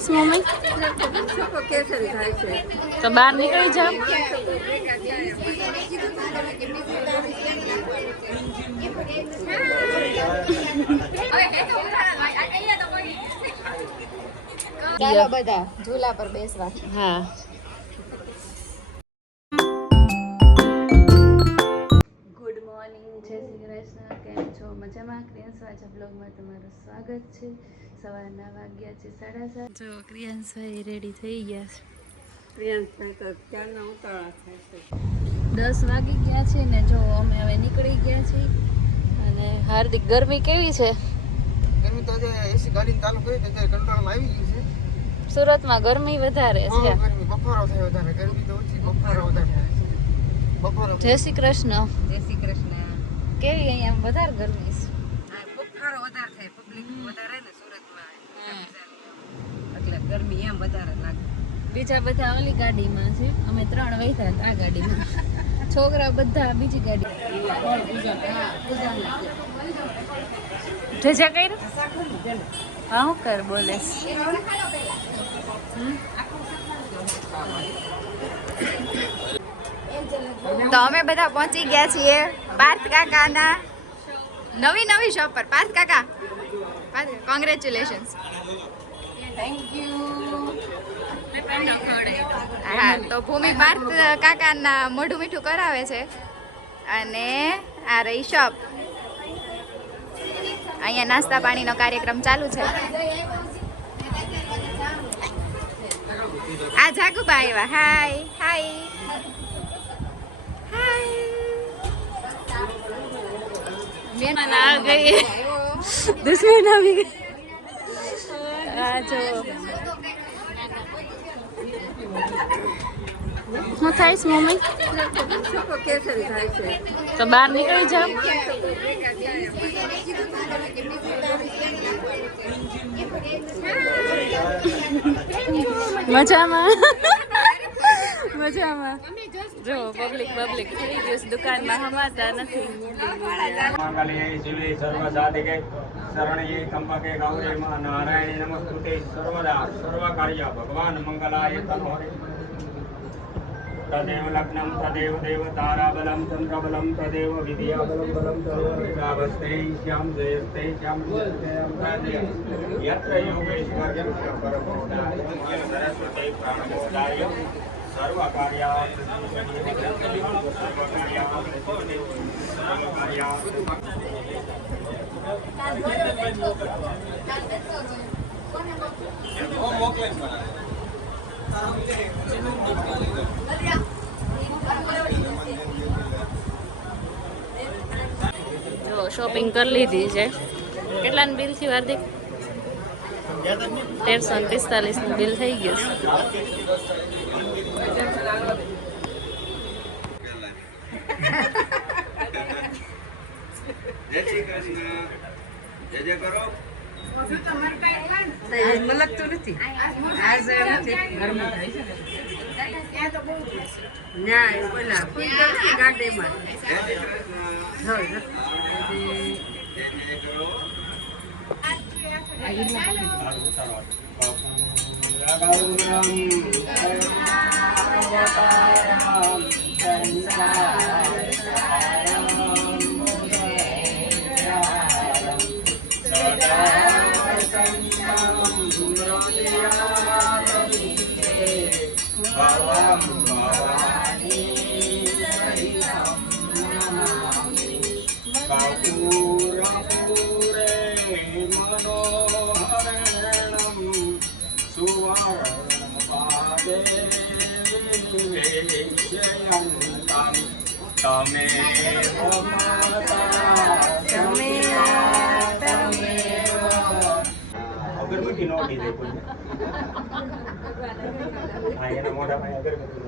થાય છે મમ્મી? તો બહાર નીકળી જાવ. ચાલો બધા ઝૂલા પર બેસવા. હા. ગુડ મોર્નિંગ, જય શ્રી કૃષ્ણ. કેમ છો? મજામાં? ક્રિયાંશભાઈ બ્લોગમાં તમારું સ્વાગત છે. સવારના વાગ્યા છે 7:30. જો ક્રિયાંશભાઈ રેડી થઈ ગયા છે. ક્રિયાંશભાઈ તો ક્યારના ઉતાવળા થાય છે. 10 વાગી ગયા છે ને જો અમે હવે નીકળી ગયા છીએ. અને હાર્દિક, ગરમી કેવી છે? ગરમી તો આજે એસી ગાડી ચાલુ કરી તો કંટ્રોલમાં આવી ગઈ છે. સુરતમાં ગરમી વધારે છે. ગરમી બફારો થાય વધારે, ગરમી તો ઓછી, બફારો વધારે થાય છે. બફારો. જય શ્રી કૃષ્ણ. જય શ્રી કૃષ્ણ. કેવી અહીંયા વધારે ગરમી છે? હા, બફારો વધારે થાય, પબ્લિક વધારે ને સુરતમાં, એટલે ગરમી એમ વધારે લાગે. બીજા બધા ઓલી ગાડીમાં છે, અમે 3 વૈધા આ ગાડીમાં. છોકરા બધા બીજી ગાડી. જજા કર્યું? હા, હું કર બોલે. તો અમે બધા પહોંચી ગયા છીએ પાર્થ કાકાના નવી શોપ પર. પાર્થ કાકા, કોંગ્રેચ્યુલેશન્સ. Thank you. હા, તો ભૂમિ પાર્થ કાકાના મોઢું મીઠું કરાવે છે. અને આ રહી શોપ. અહીંયા નાસ્તા પાણીનો કાર્યક્રમ ચાલુ છે. આ જાગુબા આવ્યા. હાય હાય મહેમાન આ ગઈ, દુશ્મન આવી ગઈ. આ જો શું થાય છે મમ્મી? તો બહાર નીકળી જાવ. મજામાં મજામાં. જો પબ્લિક થઈ ગયું દુકાનમાં, હમાતા નથી. શરણ્યે કંપકે ગૌરી માં નારાયણી નમસ્તુતે સર્વદા સર્વ કાર્ય ભગવાન મંગલાય તનોરે. તદેવ લગ્નમ તદેવ દેવ તારાબલમ ચંદ્રબલમ તદેવ વિદ્યાબલમ બલમ તદેવ શ્યામ જયસ્તે શ્યામ યત્ર યોગેશ્વર પરમોદાય સરસ્વતી પ્રાણમોદાય સર્વ કાર્યા જો શોપિંગ કરી લીધી છે. કેટલાનું બિલ થયું હાર્દિક? 1345 નું બિલ થઈ ગયું મલકતું નથી. અગરબત્તી નો દીધે કોઈ. હા, એના મોઢા માં અગરબત્તી.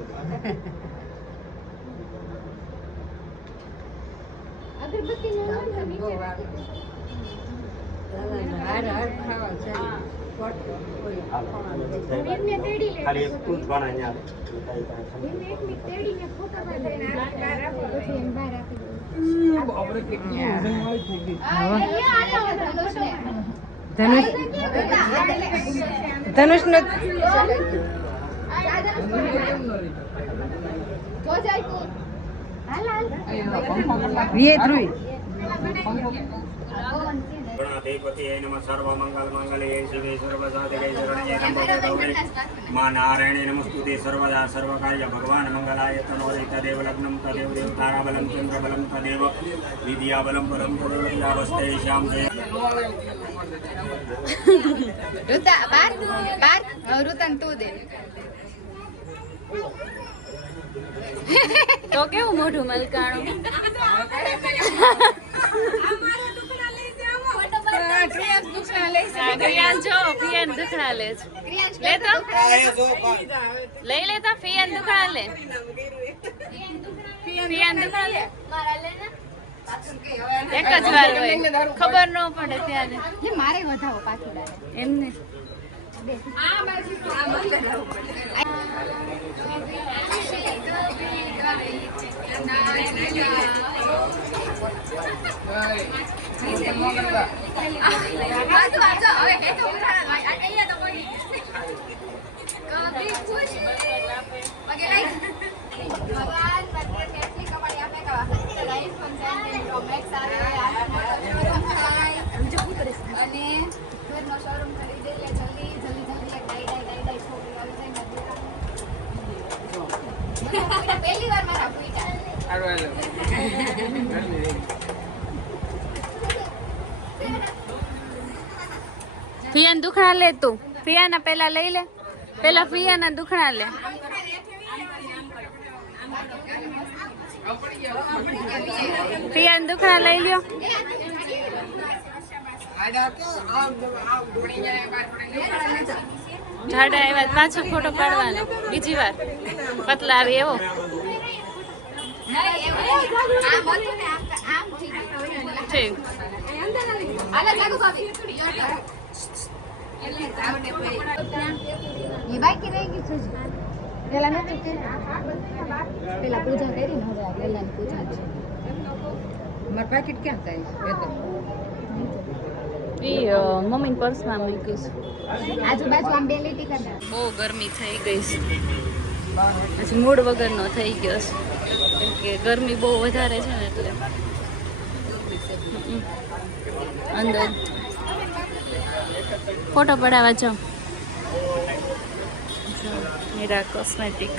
ખાલી એક તું જ બના ધનુષ નો ગણાધિપતિ નમઃ સર્વ મંગલ મંગલે શિવે સર્વ સાધિકે શરણ્યે ત્ર્યંબકે ગૌરી મા નારાયણે નમસ્તુતે સર્વદા સર્વ કાર્ય ભગવાન મંગલાય તનોરે તદેવ લગ્નમ તદેવ દેવતારાબલમ ચંદ્રબલમ તદેવ વિદ્યાબલમ પરમ તદેવસ્તે શ્યામ જય રુતા બાર બાર રુતન તું દે તો કેવું મોઢું મલકાણું ક્રિયાંશ જો ફિયાન દુખડા લે છે લે તો લઈ લે તો ફિયાન દુખડા લે ફિયાન દુખડા લે એક જ વાર હોય ખબર ન પડે ત્યારે મારે વધાવો પાછું એમને પહેલી વાર મારા પૂછા ફિયાન દુખડા લે તું ફિયાના પેલા લઈ લે પેલા ફિયાના દુખડા લે ફિયાન દુખડા લઈ લ્યો ઝાડા આવ્યા પાછો ફોટો પાડવાનો બીજી વાર પતલા આવે એવો ઠીક ये बाकी रहेगी तुझे પેલા નથી પેલા પૂજા કરી ને હવે પેલા પૂજા છે માર પેકેટ ક્યાં થાય એ મમ્મી પર્સમાં મૂકીશ આજુબાજુ આમ બે લીટી કર બહુ ગરમી થઈ ગઈ છે પછી મૂડ વગરનો થઈ ગયો છે કેમ કે ગરમી બહુ વધારે છે ને એટલે અંદર ફોટો પડાવવા જાઓ મીરા કોસ્મેટિક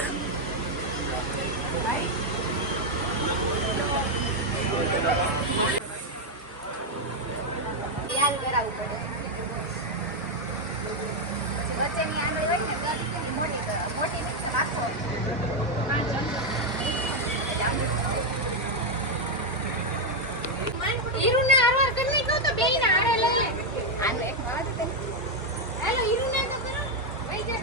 યાદ કરાવવું પડે વચ્ચેની આંગળી હોય ને તો મોટી કરો મોટી મિક્સ રાખો હીરુને આરવાર કરી કહો તો બેયને આડે લઈ લે આનો એક મારા દે હેલો હીરુને તો કરો વઈ જા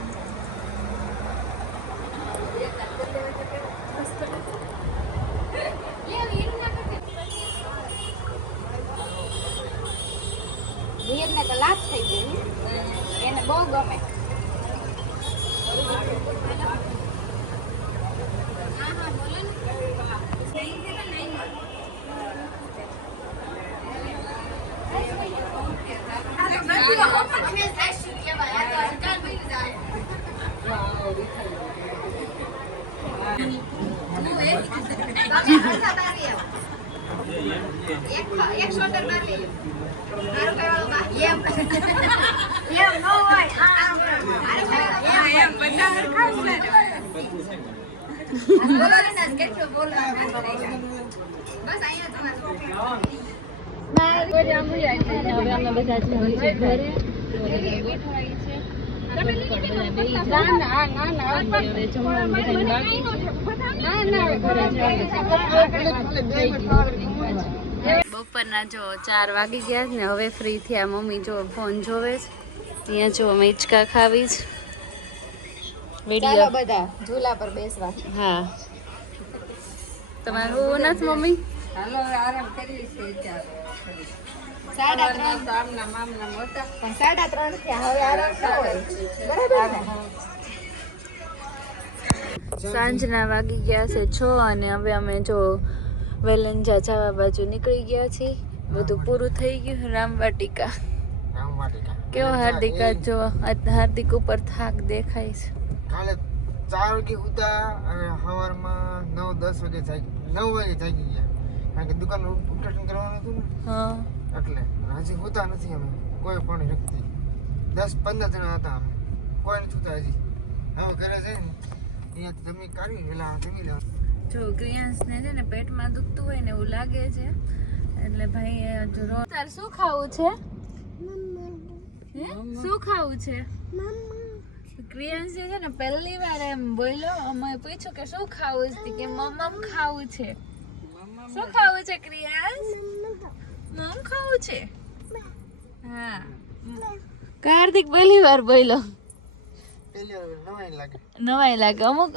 વીરને તો લાભ થઈ ગયો એને બહુ ગમે એક શોલ્ડર માર લે મારું કહેવાનું બાકી એમ નો હોય એમ બધા હરખાવ છે બોલો ને સાસ કેટલો બોલો બસ અહીંયા તમારું હવે અમે બધા જઈએ છીએ ઘરે બપોરના જો 4 વાગી ગયા ને હવે ફ્રી થયા મમ્મી જો ફોન જોવે છે અહીંયા જો અમે હિંચકા ખાવી જ વિડીયો બધા ઝૂલા પર બેસવા હા તમારું નથી મમ્મી હાલો આરામ કરીએ છીએ 3:30 આમના મામના મોટા પણ 3:30 થયા હવે આરામ ન હોય બરાબર ને સાંજના વાગી ગયા છે 6 અને હવે અમે જો વેલંજા જવા બાજુ નીકળી ગયા છીએ બધું પૂરું થઈ ગયું રામવાટિકા કેવો હાર્દિક આજ જો હાર્દિક ઉપર થાક દેખાય છે. કાલે 4 વાગે ઉતા અને સવારમાં 9-10 વાગે જાગી 9 વાગે જાગી ગયા કારણ કે દુકાન ઉદ્ઘાટન કરવાનું હતું ને હા એટલે હજી હોતા નથી અમે કોઈ પણ વ્યક્તિ 10-15 જણા હતા અમે કોઈ નથી હોતા હજી હવે ઘરે જઈને અહીંયા જમી કાઢી પેલા જમી લેવા. જો ક્રિયાંશને છે ને પેટમાં દુખતું હોય ને એવું લાગે છે એટલે ભાઈ જો તાર શું ખાવું છે? હે? શું ખાવું છે? ક્રિયાંશ છે ને પહેલી વાર એમ બોલ્યો. અમે પૂછ્યું કે શું ખાવું છે કે મમ્મ ખાવું છે. શું ખાવું છે ક્રિયાંશ? મમ ખાવું છે. હા કાર્તિક પહેલી વાર બોલ્યો. પેલી વાર નવાઈ લાગે. નવાઈ લાગે અમુક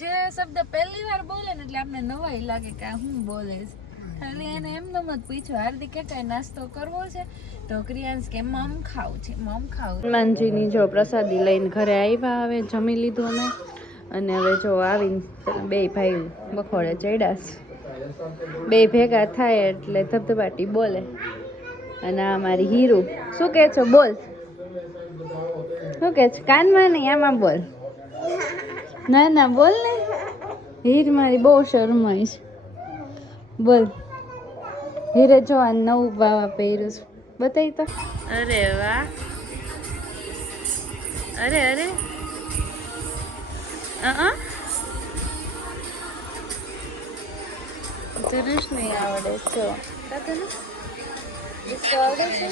જે શબ્દ પહેલી વાર બોલે ને એટલે આપણે નવાઈ લાગે કે આ હું બોલે છે. ખાલી એને એમનો મત પૂછ્યો હાર્દિક કે કઈ નાસ્તો કરવો છે તો ક્રિયાંશ કે મમ ખાવું છે મમ ખાવું. હનુમાનજીની જો પ્રસાદી લઈને ઘરે આવ્યા હવે જમી લીધું અમે અને હવે જો આવીને બે ભાઈ બખોડે ચડ્યા બે ભેગા થાય એટલે ધબધબાટી બોલે અને આ મારી હીરું શું કે છો બોલ શું કે છે કાનમાં નહીં આમાં બોલ ના ના બોલ ને હીર મારી બહુ શરમાય છે બોલ હીરે જો આ નવું બાવા પહેર્યું છે બતાવી તો અરે વાહ અરે અરે તરસ નહીં આવડે છો તને આવડે છે